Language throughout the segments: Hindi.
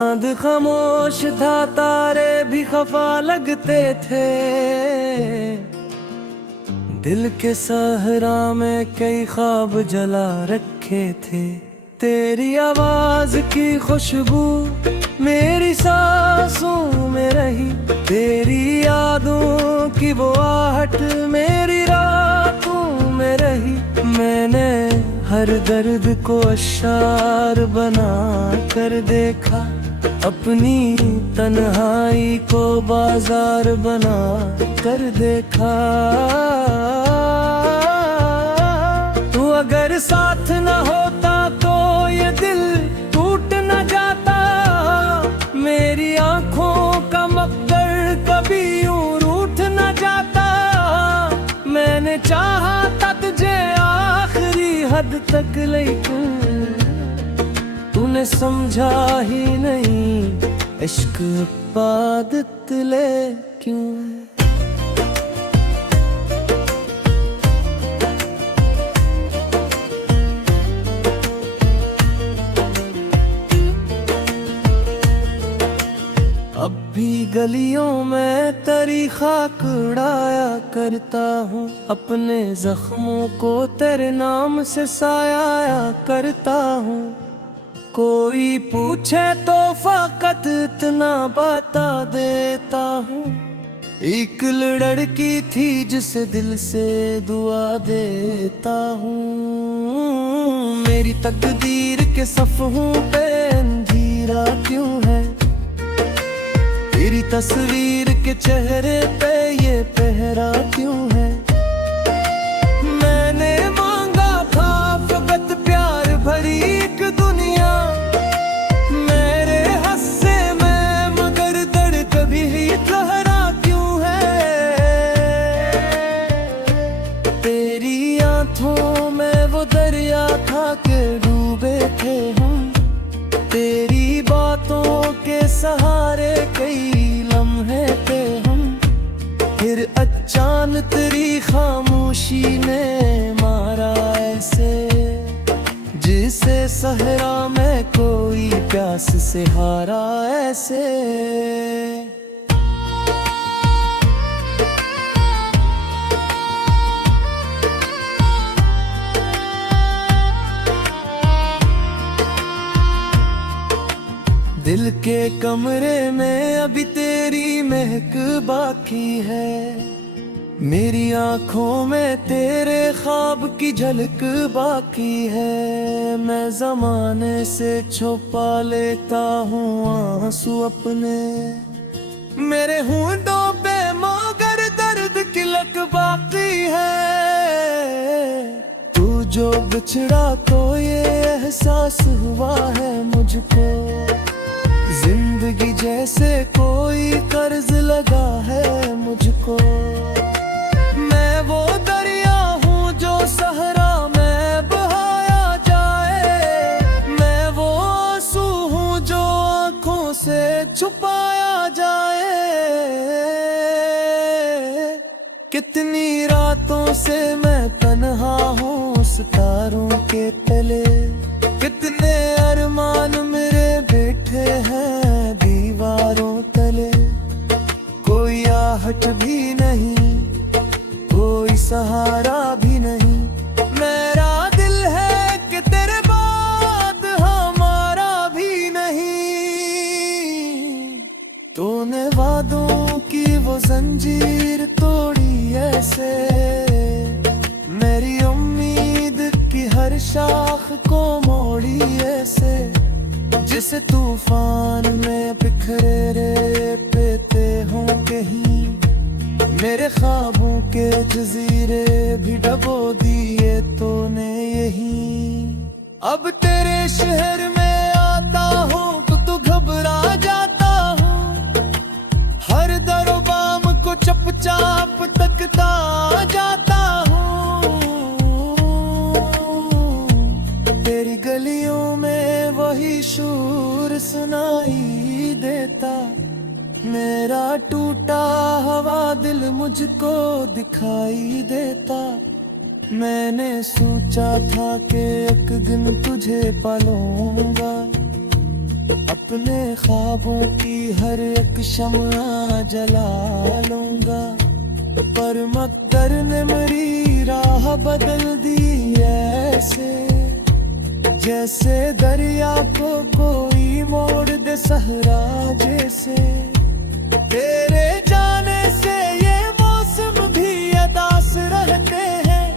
चांद खामोश था, तारे भी खफा लगते थे। दिल के सहरा में कई ख्वाब जला रखे थे। तेरी आवाज की खुशबू मेरी सांसों में रही। तेरी यादों की वो आहट मेरी रातों में रही। मैंने हर दर्द को अशार बना कर देखा। अपनी तन्हाई को बाजार बना कर देखा। तू अगर साथ न होता तो ये दिल टूट न जाता। मेरी आंखों का मकदर कभी यूं रूठ न जाता। मैंने चाहा था तुझे आखिरी हद तक, लेकिन तूने समझा ही नहीं। इश्क इबादत ले क्यों? अब भी गलियों में तेरी खाक उड़ाया करता हूँ। अपने जख्मों को तेरे नाम से साया करता हूँ। कोई पूछे तो फकत इतना बता देता हूँ। एक लड़की थी जिसे दिल से दुआ देता हूँ। मेरी तकदीर के सफ़हों पे अंधेरा क्यों है? तेरी तस्वीर के चेहरे पे ये पहरा क्यों है? मैंने मांगा था फकत प्यार भरी एक दुनिया। मेरे हस्से में मगर दर्द कभी ही लहरा क्यों है? तेरी आंखों में वो दरिया था के डूबे थे हम। तेरी बातों के सहारे कई लम्हे थे हम। फिर अचानक तेरी खामोशी ने मारा ऐसे, जिसे सहरा में कोई प्यास से हारा ऐसे। दिल के कमरे में अभी तेरी महक बाकी है। मेरी आंखों में तेरे ख्वाब की झलक बाकी है। मैं ज़माने से छुपा लेता हूँ आंसू अपने। मेरे होंठों पे मगर दर्द की लक बाकी है। तू जो बिछड़ा तो ये एहसास हुआ है मुझको। जिंदगी जैसे कोई कर्ज लगा है मुझको। मैं वो दरिया हूँ जो सहरा में बहाया जाए। मैं वो आंसू हूँ जो आंखों से छुपाया जाए। कितनी रातों से मैं तन्हा हूँ सितारों के तले। कितने अरमान मेरे बैठे हैं दीवारों तले। कोई आहट भी नहीं, कोई सहारा भी नहीं। मेरा दिल है कि तेरे बाद हमारा भी नहीं। तूने वादों की वो जंजीर तोड़ी ऐसे। मेरी उम्मीद की हर शाख को मोड़ी ऐसे, जिसे तूफान में बिखरे रे पेते हों कहीं। मेरे ख्वाबों के जजीरे भी डबो दिए तूने यहीं। अब तेरे शहर में आता हूँ तो तू घबरा जाता हूँ। हर दरबाम को चुपचाप तकता जाता हूँ। तेरी गलियों में वही शूर सुनाई देता। मेरा टूटा हवा दिल मुझको दिखाई देता। मैंने सोचा था कि एक दिन तुझे पालूंगा। अपने ख्वाबों की हर एक शम्मा जला लूंगा, पर मकदर ने मेरी राह बदल दी ऐसे, जैसे दरिया को कोई मोड़ दे सहरा जैसे। तेरे जाने से ये मौसम भी अदास रहते हैं,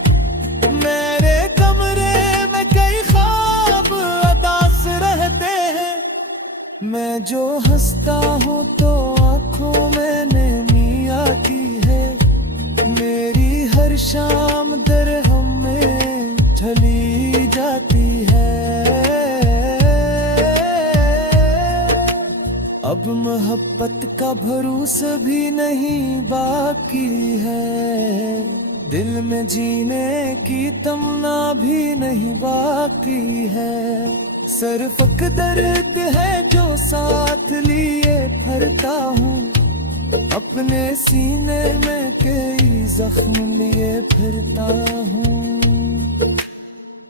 मेरे कमरे में कई ख्वाब अदास रहते हैं। मैं जो हंसता हूँ तो आंखों में नमी आती है, मेरी हर शाम दरहम में ढली जाती है। अब मोहब्बत का भरोसा भी नहीं बाकी है, दिल में जीने की तमन्ना भी नहीं बाकी है। सिर्फ दर्द है जो साथ लिए फिरता हूँ, अपने सीने में कई जख्म लिए फिरता हूँ।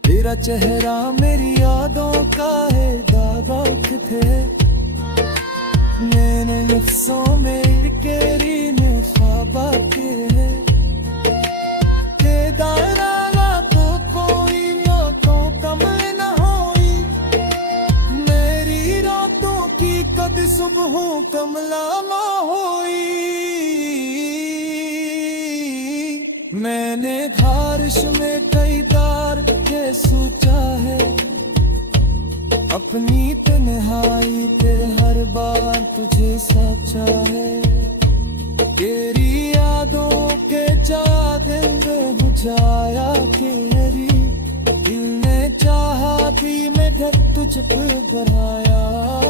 तेरा चेहरा मेरी यादों का है दाबात थे, मैंने नफ्सों में केरी ने ख्वाबा के है। के दायरा तो कोई तो कमल न होई, मेरी रातों की कद सुबह कमला ना होई। मैंने बारिश में कई तार के सोचा है, अपनी तन्हाई पे हर बार तुझे सचा है। तेरी यादों के चादर बुझाया तेरी, दिल ने चाहा भी मगर तुझ पे बढ़ाया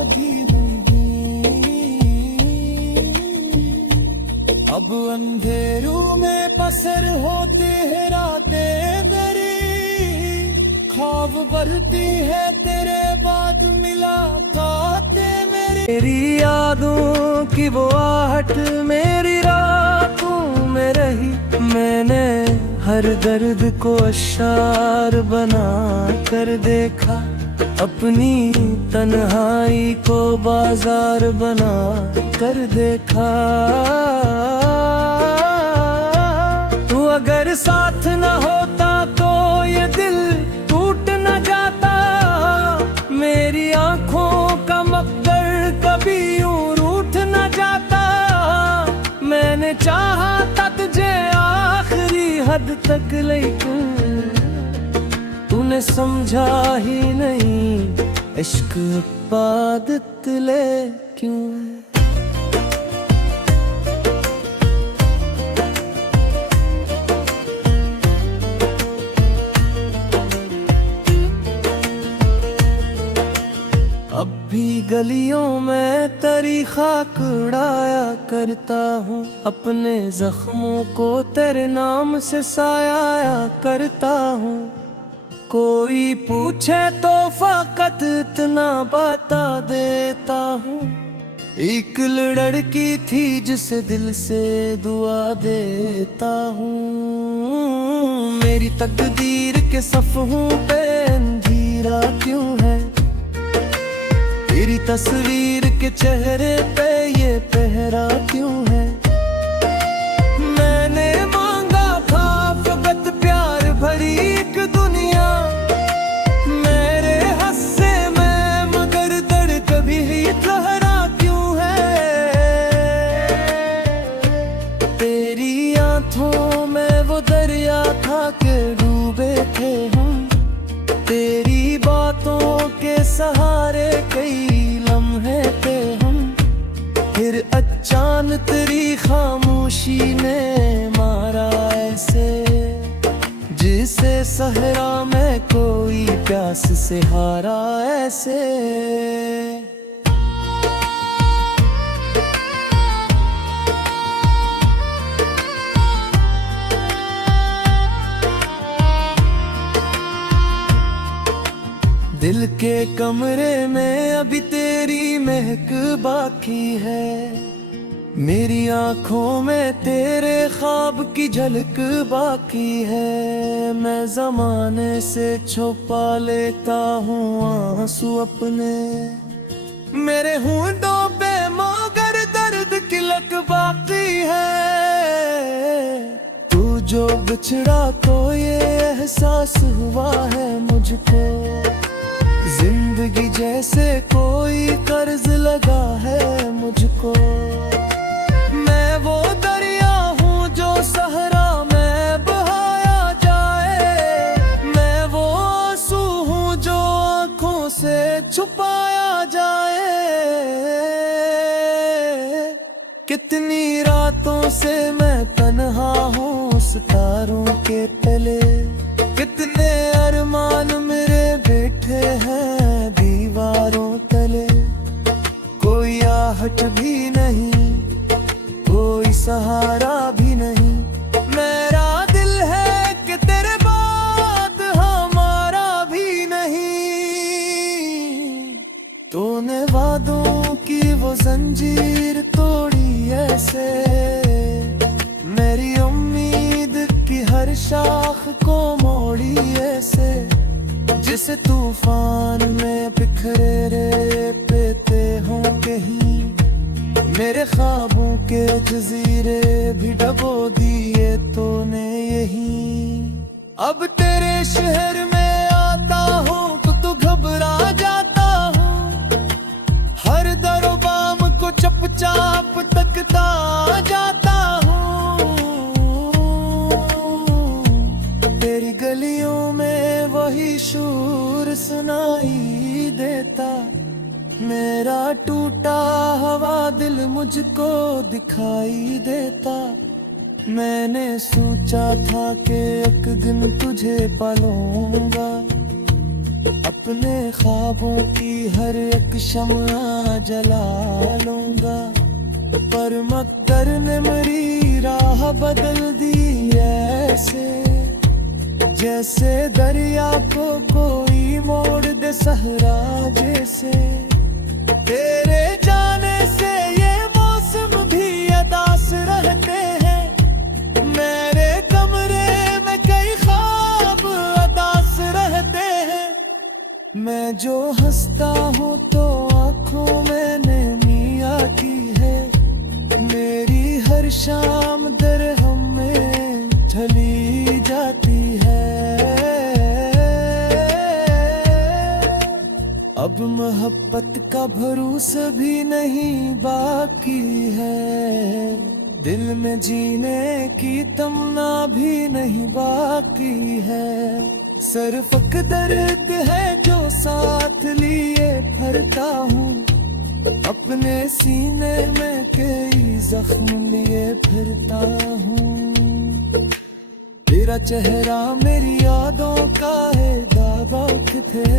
भी नहीं। अब अंधेरों में पसर होते हैं रातें मेरी, ख्वाब बढ़ती है तेरे बाद मुलाकाते मेरी। तेरी यादों की वो आहट मेरी रातों में रही, मैंने हर दर्द को अशार बना कर देखा, अपनी तन्हाई को बाजार बना कर देखा। तू अगर साथ न होता तो ये दिल टूट न जाता, मेरी आंखों का मकदर कभी यूं रूठ न जाता। मैंने चाहा था तुझे आखिरी हद तक, लेकिन तूने समझा ही नहीं, इश्क इबादत ले क्यों। अब भी गलियों में तेरी खाक उड़ाया करता हूँ, अपने जख्मों को तेरे नाम से साया करता हूँ। कोई पूछे तो फकत इतना बता देता हूँ, एक लड़की थी जिसे दिल से दुआ देता हूँ। मेरी तकदीर के सफ़हों पे अंधेरा क्यों है, तेरी तस्वीर के चेहरे पे ये पहरा क्यों है। मैंने मांगा था फकत प्यार भरी एक दुनिया, मेरे हस्से में मगर दर्द कभी ही लहरा क्यों है। तेरी आंखों में वो दरिया था के डूबे थे हम, तेरी बातों के सहारे कई लम्हे थे हम। फिर अचानक तेरी खामोशी ने मारा ऐसे, जिसे सहरा में कोई प्यास से हारा ऐसे। दिल के कमरे में अभी तेरी महक बाकी है, मेरी आंखों में तेरे ख्वाब की झलक बाकी है। मैं जमाने से छुपा लेता हूँ आंसू अपने, मेरे होंठों पे मगर दर्द की लक बाकी है। तू जो बिछड़ा को ये एहसास हुआ है मुझको, जिंदगी जैसे कोई कर्ज लगा है मुझको। मैं वो दरिया हूँ जो सहरा में बहाया जाए, मैं वो आंसू हूँ जो आंखों से छुपाया जाए। कितनी रातों से मैं तन्हा हूँ सितारों के तले, कितने अरमान मेरे बैठे हैं दीवारों तले। कोई आहट भी नहीं, कोई सहारा भी नहीं, मेरा दिल है कि तेरे बाद हमारा भी नहीं। तूने वादों की वो जंजीर तोड़ी ऐसे, मेरी उम्मीद की हर शाख को मोड़ी ऐसे, जिसे तूफान में बिखरे रेपते हों कहीं। मेरे ख्वाबों के जजीरे भी डबो दिए तूने यहीं। अब तेरे शहर में आता हूँ तो घबरा जाता हूँ, हर दरो बाम को चुपचाप तकता जाता हूँ। तेरी गलियों में वही शूर सुनाई देता, मेरा टूटा हवा दिल मुझको दिखाई देता। मैंने सोचा था कि एक दिन तुझे पालूंगा, अपने ख्वाबों की हर एक शम्मा जला लूंगा। पर मकदर ने मेरी राह बदल दी ऐसे, जैसे दरिया को कोई मोड़ दे सहरा जैसे। तेरे जाने से ये मौसम भी अदास रहते हैं, मेरे कमरे में कई ख्वाब अदास रहते हैं। मैं जो हंसता हूँ तो आँखों में नमी आती है, मेरी हर शाम दरहम में ढली जाती है। अब मोहब्बत का भरोसा भी नहीं बाकी है, दिल में जीने की तमन्ना भी नहीं बाकी है। सिर्फ एक दर्द है जो साथ लिए भरता हूँ, अपने सीने में कई जख्म लिए फिरता हूँ। तेरा चेहरा मेरी यादों का है दावत थे,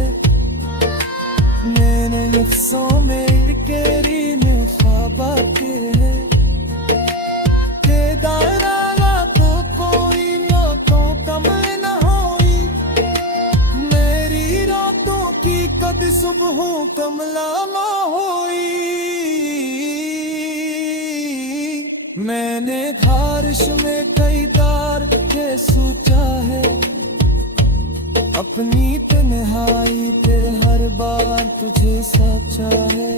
मैंने लफ्ज़ों में केरी में ख्वाबा के दायरा तो कोई रातों कमर न होई, मेरी रातों की कद सुबह कमला ना होई। मैंने खारिश में कई तार के सोचा है, अपनी तन्हाई पे हर बार तुझे सचा है।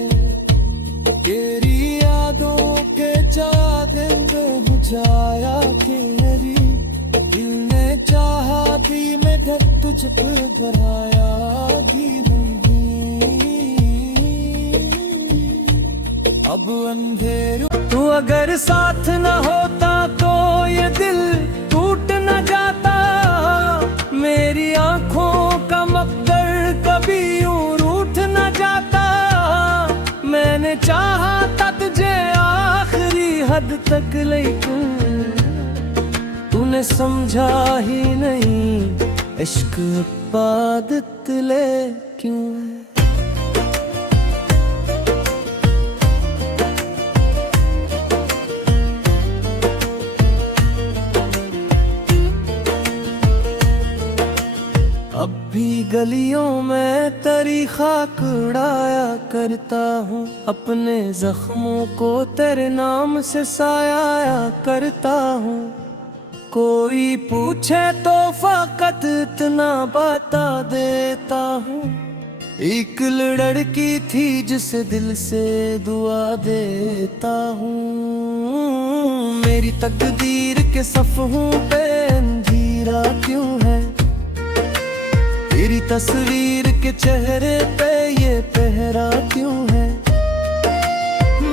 तेरी यादों के चादर बुझाया के यही, दिल ने चाहा भी मैं ढक तुझको घराया भी नहीं। अब अंधेर तू अगर साथ न होता तो ये दिल टूट न जाता, मेरी आंखों का मकदर कभी यूं रूठ न जाता। मैंने चाहा था तुझे आखिरी हद तक, लेकिन तूने समझा ही नहीं, इश्क इबादत ले क्यों। अब भी गलियों में तेरी खाक उड़ाया करता हूँ, अपने जख्मों को तेरे नाम से साया करता हूँ। कोई पूछे तो फकत इतना बता देता हूँ, एक लड़की थी जिसे दिल से दुआ देता हूँ। मेरी तकदीर के सफ़हों पे अंधेरा क्यों है, तेरी तस्वीर के चेहरे पे ये पहरा क्यों है।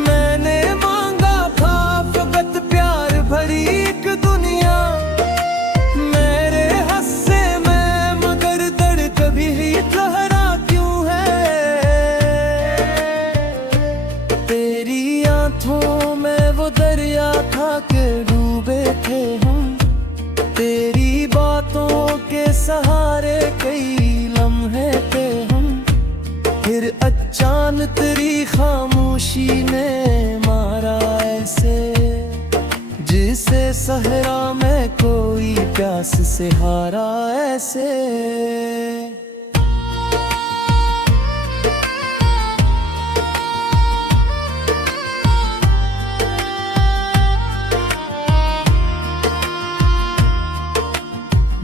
मैंने मांगा था फकत प्यार भरी एक दुनिया, मेरे हस्से में मगर दर्द कभी ही ठहरा क्यों है। तेरी आंखों में वो दरिया था के डूबे थे हम, तेरी बातों के सहारे कई लम्हे थे हम। फिर अचानक तेरी खामोशी ने मारा ऐसे, जिसे सहरा में कोई प्यास से हारा ऐसे।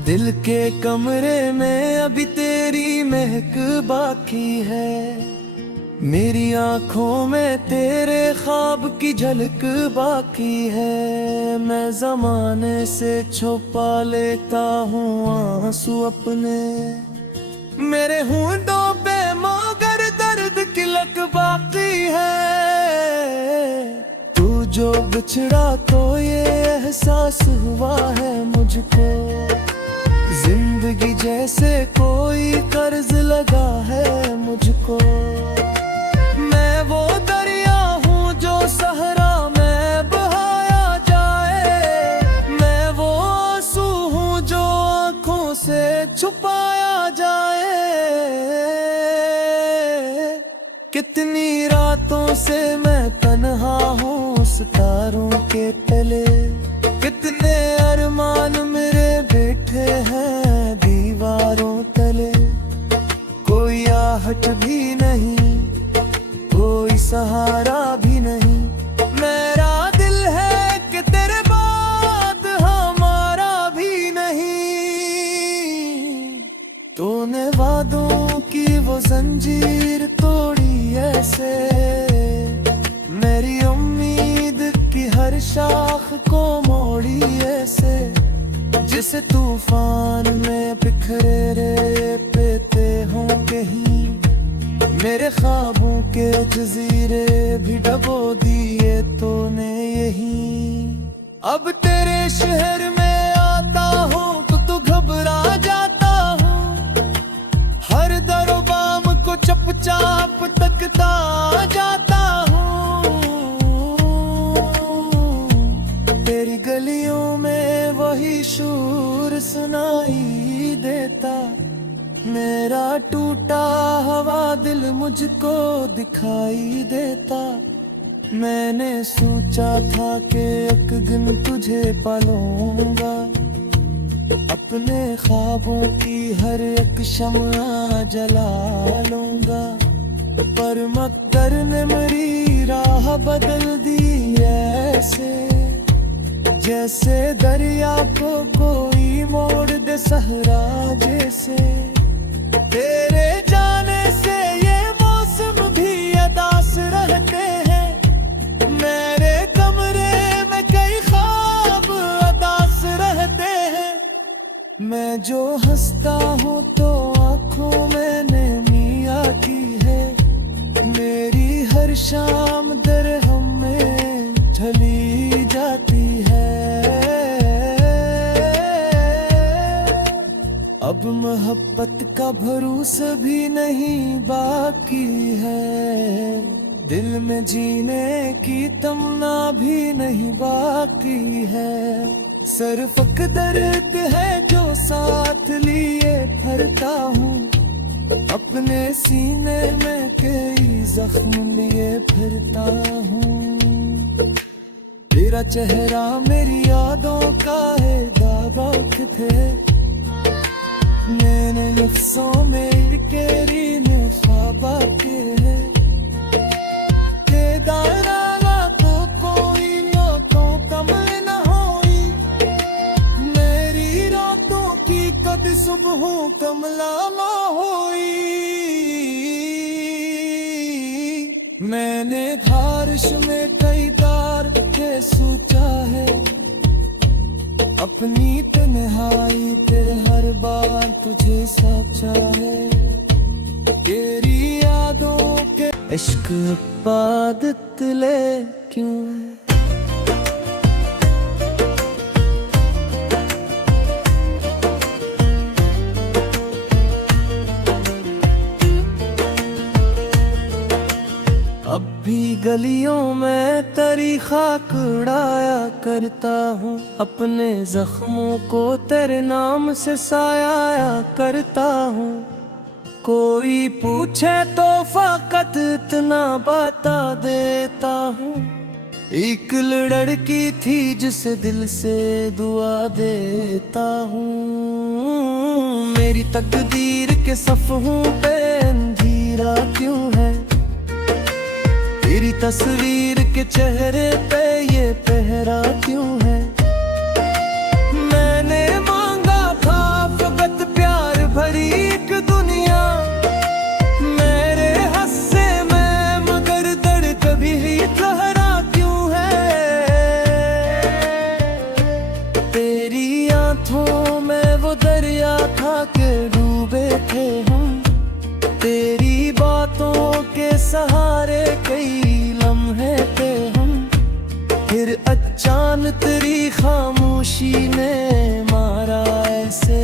दिल के कमरे में अभी तेरी महक बाकी है, मेरी आंखों में तेरे ख्वाब की झलक बाकी है। मैं ज़माने से छुपा लेता हूँ आंसू अपने, मेरे होंठों पे मगर दर्द की लक बाकी है। तू जो बिछड़ा तो ये एहसास हुआ है मुझको, जिंदगी जैसे कोई कर्ज लगा है मुझको। मैं वो दरिया हूँ जो सहरा में बहाया जाए, मैं वो आंसू हूँ जो आँखों से छुपाया जाए। कितनी रातों से मैं तन्हा हूँ सितारों के तले, कितने अरमान मेरे बैठे हैं दीवारों तले। कोई आहट भी नहीं, कोई सहारा भी नहीं, मेरा दिल है कि तेरे बाद हमारा भी नहीं। तूने वादों की वो जंजीर तोड़ी ऐसे, मेरी उम्मीद की हर शाख को मोड़ी ऐसे, जिसे तूफान में बिखरे रे पेते हों कहीं। मेरे ख्वाबों के जजीरे भी डबो दिए तूने यहीं। अब तेरे शहर में आता हूँ तो तू घबरा जाता हूँ, हर दरो बाम को चुपचाप तकता जाता हूँ। तेरी गलियों में वही शूर सुनाई देता, मेरा टूटा हुआ दिल मुझको दिखाई देता। मैंने सोचा था कि एक दिन तुझे पालूंगा, अपने ख्वाबों की हर एक शम्मा जला लूंगा। पर मकदर ने मेरी राह बदल दी ऐसे, जैसे दरिया को कोई मोड़ दे सहरा जैसे। तेरे जाने से ये मौसम भी अदास रहते हैं, मेरे कमरे में कई ख्वाब अदास रहते हैं। मैं जो हंसता हूँ तो आँखों में नमी आती है, मेरी हर शाम दरहम में ढली जाती है। अब मोहब्बत का भरोसा भी नहीं बाकी है, दिल में जीने की तमन्ना भी नहीं बाकी है। सिर्फ एक दर्द है जो साथ लिए भरता हूँ, अपने सीने में कई जख्म लिए फिरता हूँ। तेरा चेहरा मेरी यादों का है दाग थे, मैंने नफ्सों में केरी ने ख्वाबा के है। के दायरा तो कोई तो कम न होई, मेरी रातों की कद सुबह कमला होई। में कई बार तुझे सोचा है, अपनी तन्हाई पे हर बार तुझे सोचा है। तेरी यादों के इश्क इबादत ले क्यों है? अब भी गलियों में तेरी खाक उड़ाया करता हूँ, अपने जख्मों को तेरे नाम से साया करता हूँ। कोई पूछे तो फकत इतना बता देता हूँ, एक लड़की थी जिसे दिल से दुआ देता हूँ। मेरी तकदीर के सफ़हों पे अंधेरा क्यों है? तेरी तस्वीर के चेहरे पे ये पहरा क्यों है? मैंने मांगा था फकत प्यार भरी एक दुनिया, मेरे हस्से में मगर दर्द कभी ही ठहरा क्यों है? तेरी आंखों में वो दरिया था के डूबे थे हम, तेरी बातों के सहारे कई लम्हे थे हम। फिर अचानक तेरी खामोशी ने मारा ऐसे,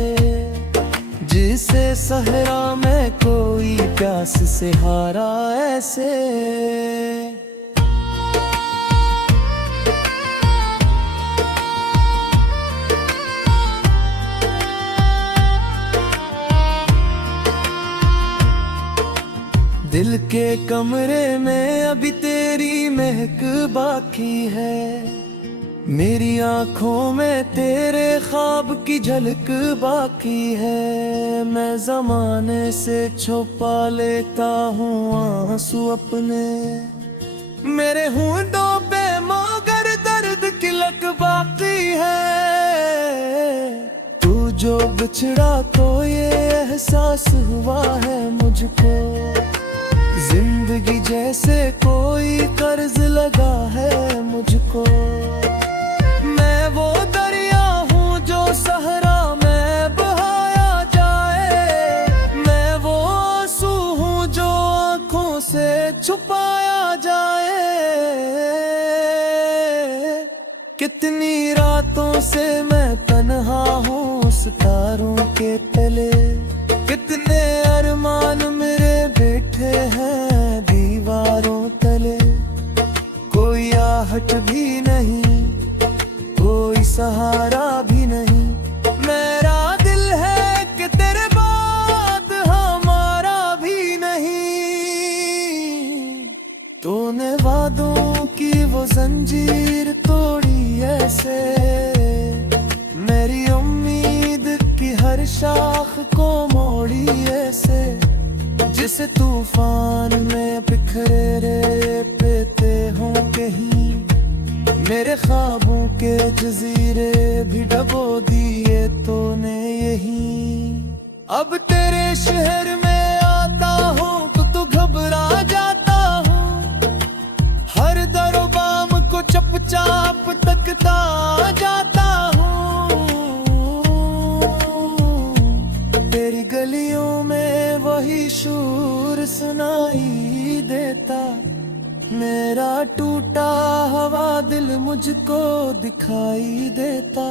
जिसे सहरा में कोई प्यास से हारा ऐसे। दिल के कमरे में अभी तेरी महक बाकी है, मेरी आंखों में तेरे ख्वाब की झलक बाकी है। मैं ज़माने से छुपा लेता हूँ आंसू अपने, मेरे होंठों पे मगर दर्द की लक बाकी है। तू जो बिछड़ा तो ये एहसास हुआ है मुझको, जिंदगी जैसे कोई कर्ज लगा है मुझको। मैं वो दरिया हूँ जो सहरा में बहाया जाए, मैं वो आंसू हूँ जो आँखों से छुपाया जाए। कितनी रातों से मैं तन्हा हूँ सितारों के तले, कितने अरमान मेरे बैठे हैं दीवारों तले। कोई आहट भी नहीं, कोई सहारा भी नहीं, मेरा दिल है कि तेरे बाद हमारा भी नहीं। तूने वादों की वो जंजीर तोड़ी ऐसे, मेरी उम्मीद की हर शाख को मोड़ी ऐसे, जिस तूफान में बिखरे रे पेते हों कहीं। मेरे ख्वाबों के जजीरे भी डबो दिए तूने यहीं। अब तेरे शहर में आता हूँ तो तू घबरा जाता हूँ, हर दरबाम को चुपचाप तकता जाता हूँ। तेरी गलियों में वही शूर सुनाई देता, मेरा टूटा हवा दिल मुझको दिखाई देता।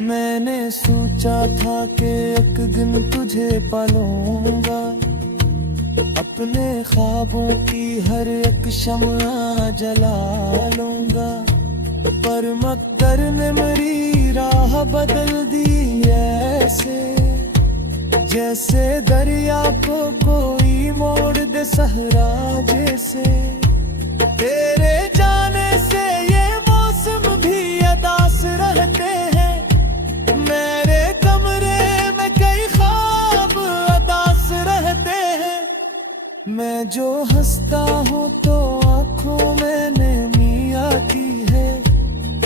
मैंने सोचा था कि एक दिन तुझे पालूंगा, अपने ख्वाबों की हर एक शम्मा जला लूंगा। पर मकदर ने मेरी राह बदल दी ऐसे, जैसे दरिया को कोई मोड़ दे सहरा जैसे। तेरे जाने से ये मौसम भी अदास रहते हैं, मेरे कमरे में कई ख्वाब अदास रहते हैं। मैं जो हंसता हूँ तो आँखों में नमी आती है,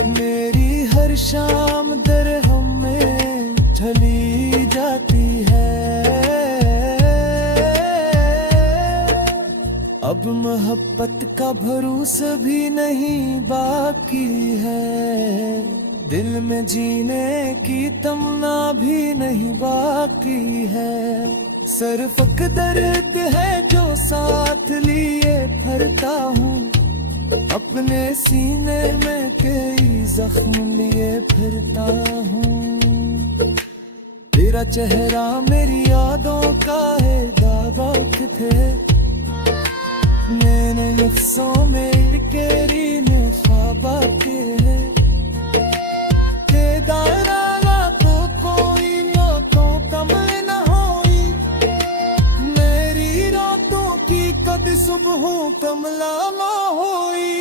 मेरी हर शाम दरहम में ढली जाती है। अब महब्बत मोहब्बत का भरोसा भी नहीं बाकी है, दिल में जीने की तमन्ना भी नहीं बाकी है। सिर्फ एक दर्द है जो साथ लिए फिरता हूँ, अपने सीने में कई जख्म लिए फिरता हूँ। तेरा चेहरा मेरी यादों का है दावत थे, मैंने अफसों में केरी में ख्वाबा के है। दायरा तो कोई मौतों कमल न होई, मेरी रातों की कद सुबह कमला न होई।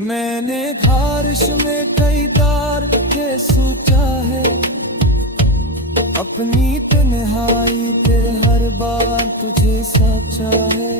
मैंने खारिश में कई तार के सोचा है, अपनी तन्हाई पे हर बार तुझे सोचा है।